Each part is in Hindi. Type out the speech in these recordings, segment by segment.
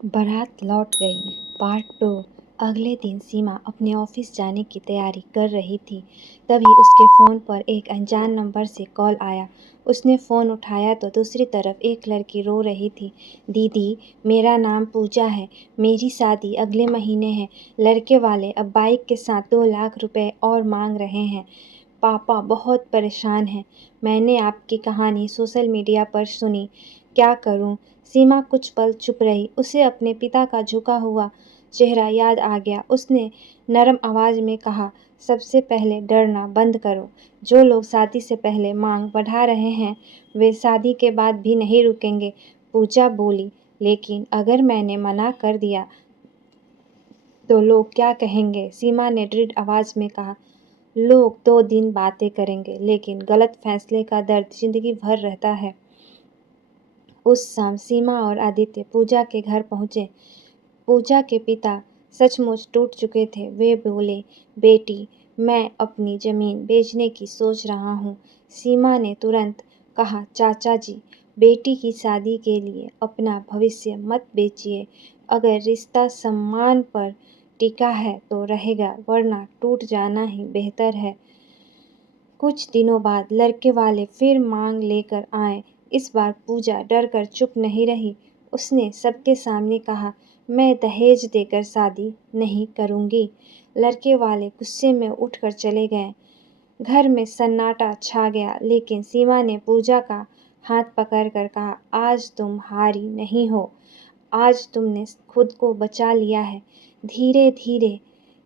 बारात लौट गई। पार्ट 2। अगले दिन सीमा अपने ऑफिस जाने की तैयारी कर रही थी, तभी उसके फ़ोन पर एक अनजान नंबर से कॉल आया। उसने फ़ोन उठाया तो दूसरी तरफ एक लड़की रो रही थी। दीदी, मेरा नाम पूजा है। मेरी शादी अगले महीने है। लड़के वाले अब बाइक के साथ 2 लाख रुपए और मांग रहे हैं। पापा बहुत परेशान हैं। मैंने आपकी कहानी सोशल मीडिया पर सुनी। क्या करूं? सीमा कुछ पल चुप रही। उसे अपने पिता का झुका हुआ चेहरा याद आ गया। उसने नरम आवाज में कहा, सबसे पहले डरना बंद करो। जो लोग शादी से पहले मांग बढ़ा रहे हैं, वे शादी के बाद भी नहीं रुकेंगे। पूजा बोली, लेकिन अगर मैंने मना कर दिया तो लोग क्या कहेंगे? सीमा ने दृढ़ आवाज में कहा, लोग 2 दिन बातें करेंगे, लेकिन गलत फैसले का दर्द जिंदगी भर रहता है। उस शाम सीमा और आदित्य पूजा के घर पहुंचे। पूजा के पिता सचमुच टूट चुके थे। वे बोले, बेटी, मैं अपनी जमीन बेचने की सोच रहा हूँ। सीमा ने तुरंत कहा, चाचा जी, बेटी की शादी के लिए अपना भविष्य मत बेचिए। अगर रिश्ता सम्मान पर टिका है तो रहेगा, वरना टूट जाना ही बेहतर है। कुछ दिनों बाद लड़के वाले फिर मांग लेकर आए। इस बार पूजा डरकर चुप नहीं रही। उसने सबके सामने कहा, मैं दहेज देकर शादी नहीं करूंगी। लड़के वाले गुस्से में उठकर चले गए। घर में सन्नाटा छा गया, लेकिन सीमा ने पूजा का हाथ पकड़कर कहा, आज तुम हारी नहीं हो। आज तुमने खुद को बचा लिया है। धीरे धीरे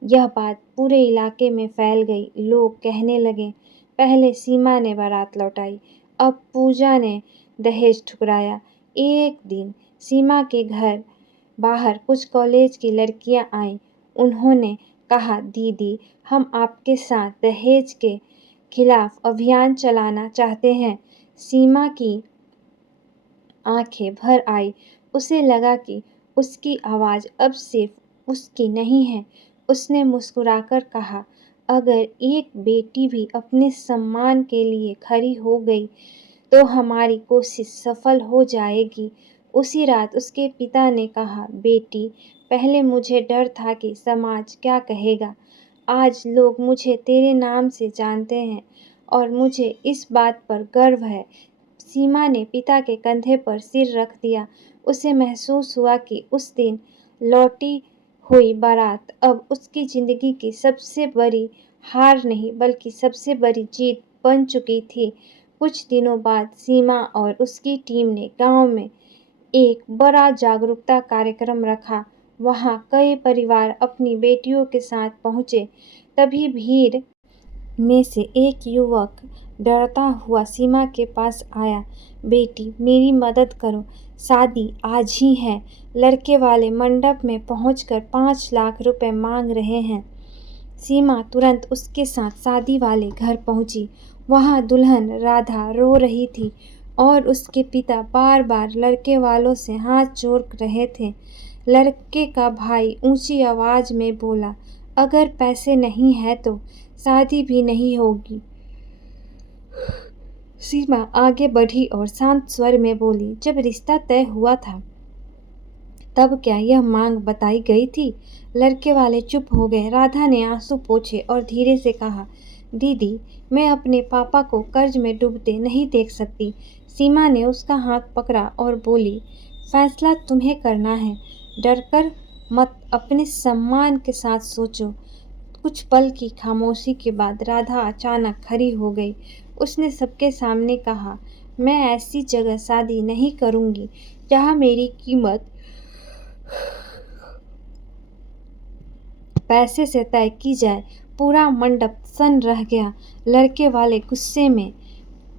यह बात पूरे इलाके में फैल गई। लोग कहने लगे, पहले सीमा ने बारात लौटाई, अब पूजा ने दहेज ठुकराया। एक दिन सीमा के घर बाहर कुछ कॉलेज की लड़कियां आईं। उन्होंने कहा, दीदी, हम आपके साथ दहेज के खिलाफ अभियान चलाना चाहते हैं। सीमा की आंखें भर आई। उसे लगा कि उसकी आवाज़ अब सिर्फ उसकी नहीं है। उसने मुस्कुराकर कहा, अगर एक बेटी भी अपने सम्मान के लिए खड़ी हो गई तो हमारी कोशिश सफल हो जाएगी। उसी रात उसके पिता ने कहा, बेटी, पहले मुझे डर था कि समाज क्या कहेगा। आज लोग मुझे तेरे नाम से जानते हैं और मुझे इस बात पर गर्व है। सीमा ने पिता के कंधे पर सिर रख दिया। उसे महसूस हुआ कि उस दिन लौटी हुई बारात अब उसकी जिंदगी की सबसे बड़ी हार नहीं, बल्कि सबसे बड़ी जीत बन चुकी थी। कुछ दिनों बाद सीमा और उसकी टीम ने गांव में एक बड़ा जागरूकता कार्यक्रम रखा। वहां कई परिवार अपनी बेटियों के साथ पहुंचे। तभी भीड़ में से एक युवक डरता हुआ सीमा के पास आया, बेटी, मेरी मदद करो, शादी आज ही है। लड़के वाले मंडप में पहुंचकर 5 लाख रुपए मांग रहे हैं। सीमा तुरंत उसके साथ शादी वाले घर पहुंची। वहां दुल्हन राधा रो रही थी और उसके पिता बार बार लड़के वालों से हाथ जोड़ रहे थे। लड़के का भाई ऊंची आवाज में बोला, अगर पैसे नहीं है तो शादी भी नहीं होगी। सीमा आगे बढ़ी और शांत स्वर में बोली, जब रिश्ता तय हुआ था तब क्या यह मांग बताई गई थी? लड़के वाले चुप हो गए। राधा ने आंसू पोंछे और धीरे से कहा, दीदी, मैं अपने पापा को कर्ज में डूबते नहीं देख सकती। सीमा ने उसका हाथ पकड़ा और बोली, फैसला तुम्हें करना है, डरकर मत, अपने सम्मान के साथ सोचो। कुछ पल की खामोशी के बाद राधा अचानक खड़ी हो गई। उसने सबके सामने कहा, मैं ऐसी जगह शादी नहीं करूंगी जहां मेरी कीमत पैसे से तय की जाए। पूरा मंडप सन्न रह गया। लड़के वाले गुस्से में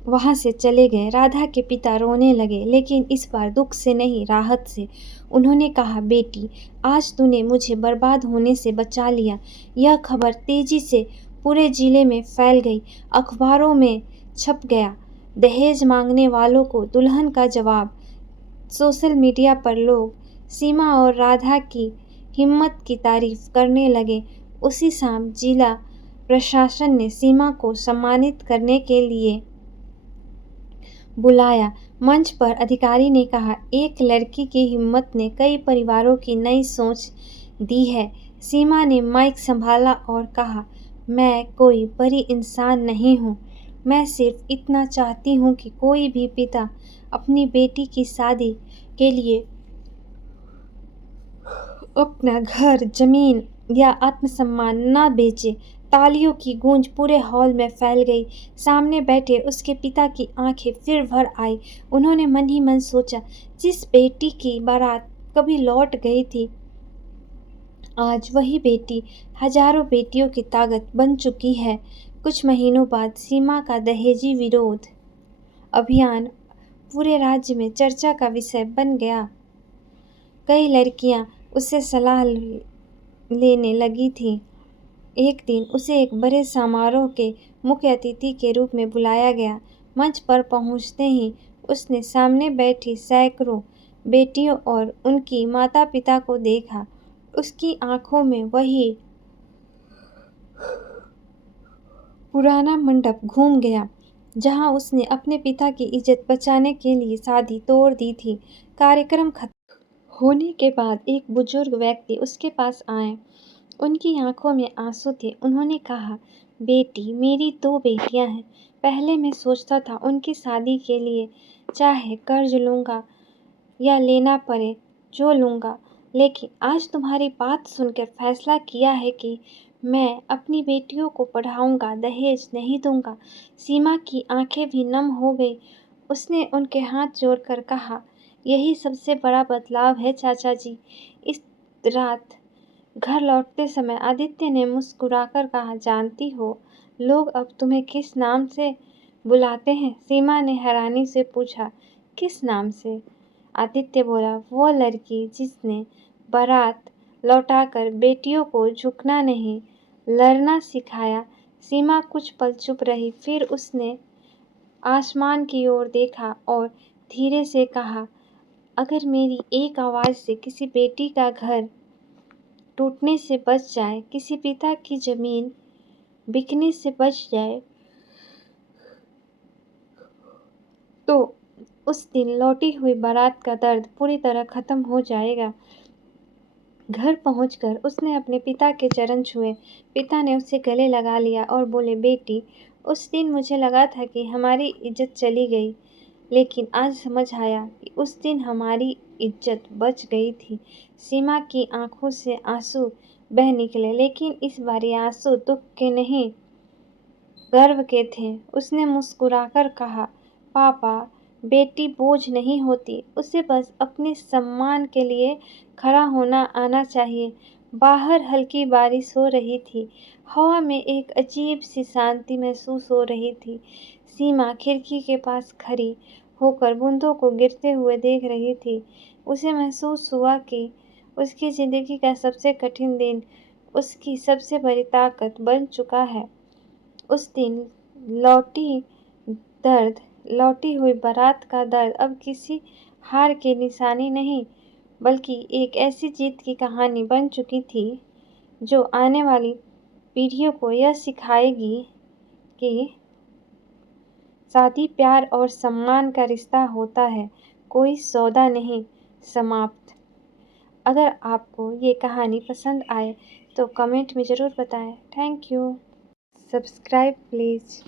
वहां से चले गए। राधा के पिता रोने लगे, लेकिन इस बार दुख से नहीं, राहत से। उन्होंने कहा, बेटी, आज तूने मुझे बर्बाद होने से बचा लिया। यह खबर तेजी से पूरे जिले में फैल गई। अखबारों में छप गया। दहेज मांगने वालों को दुल्हन का जवाब। सोशल मीडिया पर लोग सीमा और राधा की हिम्मत की तारीफ करने लगे। उसी शाम जिला प्रशासन ने सीमा को सम्मानित करने के लिए बुलाया। मंच पर अधिकारी ने कहा, एक लड़की की हिम्मत ने कई परिवारों की नई सोच दी है। सीमा ने माइक संभाला और कहा, मैं कोई बड़ी इंसान नहीं हूँ। मैं सिर्फ इतना चाहती हूँ कि कोई भी पिता अपनी बेटी की शादी के लिए अपना घर, जमीन या आत्मसम्मान न बेचे। तालियों की गूंज पूरे हॉल में फैल गई। सामने बैठे उसके पिता की आंखें फिर भर आई। उन्होंने मन ही मन सोचा, जिस बेटी की बारात कभी लौट गई थी, आज वही बेटी हजारों बेटियों की ताकत बन चुकी है। कुछ महीनों बाद सीमा का दहेजी विरोध अभियान पूरे राज्य में चर्चा का विषय बन गया। कई लड़कियां उससे सलाह लेने लगी थीं। एक दिन उसे एक बड़े समारोह के मुख्य अतिथि के रूप में बुलाया गया। मंच पर पहुंचते ही उसने सामने बैठी सैकड़ों बेटियों और उनकी माता-पिता को देखा। उसकी आंखों में वही पुराना मंडप घूम गया, जहां उसने अपने पिता की इज्जत बचाने के लिए शादी तोड़ दी थी। कार्यक्रम खत्म होने के बाद एक बुजुर्ग व्यक्ति उसके पास आए। उनकी आंखों में आंसू थे। उन्होंने कहा, बेटी, मेरी 2 बेटियां हैं। पहले मैं सोचता था उनकी शादी के लिए चाहे कर्ज लूंगा या लेना पड़े जो लूंगा, लेकिन आज तुम्हारी बात सुनकर फैसला किया है कि मैं अपनी बेटियों को पढ़ाऊंगा, दहेज नहीं दूंगा। सीमा की आंखें भी नम हो गई। उसने उनके हाथ जोड़कर कहा, यही सबसे बड़ा बदलाव है चाचा जी। इस रात घर लौटते समय आदित्य ने मुस्कुराकर कहा, जानती हो लोग अब तुम्हें किस नाम से बुलाते हैं? सीमा ने हैरानी से पूछा, किस नाम से? आदित्य बोला, वो लड़की जिसने बारात लौटाकर बेटियों को झुकना नहीं, लड़ना सिखाया। सीमा कुछ पल चुप रही, फिर उसने आसमान की ओर देखा और धीरे से कहा, अगर मेरी एक आवाज़ से किसी बेटी का घर टूटने से बच जाए, किसी पिता की जमीन बिकने से बच जाए, तो उस दिन लौटी हुई बारात का दर्द पूरी तरह खत्म हो जाएगा। घर पहुंचकर उसने अपने पिता के चरण छुए। पिता ने उसे गले लगा लिया और बोले, बेटी, उस दिन मुझे लगा था कि हमारी इज्जत चली गई, लेकिन आज समझ आया कि उस दिन हमारी इज्जत बच गई थी। सीमा की आंखों से आंसू बह निकले, लेकिन इस बार ये आंसू दुख के नहीं, गर्व के थे। उसने मुस्कुराकर कहा, पापा, बेटी बोझ नहीं होती, उसे बस अपने सम्मान के लिए खड़ा होना आना चाहिए। बाहर हल्की बारिश हो रही थी। हवा में एक अजीब सी शांति महसूस हो रही थी। सीमा खिड़की के पास खड़ी होकर बूंदों को गिरते हुए देख रही थी। उसे महसूस हुआ कि उसकी ज़िंदगी का सबसे कठिन दिन उसकी सबसे बड़ी ताकत बन चुका है। उस दिन लौटी हुई बारात का दर्द अब किसी हार की निशानी नहीं, बल्कि एक ऐसी जीत की कहानी बन चुकी थी जो आने वाली पीढ़ियों को यह सिखाएगी कि शादी प्यार और सम्मान का रिश्ता होता है, कोई सौदा नहीं। समाप्त। अगर आपको ये कहानी पसंद आए तो कमेंट में ज़रूर बताएं। Thank you. Subscribe please.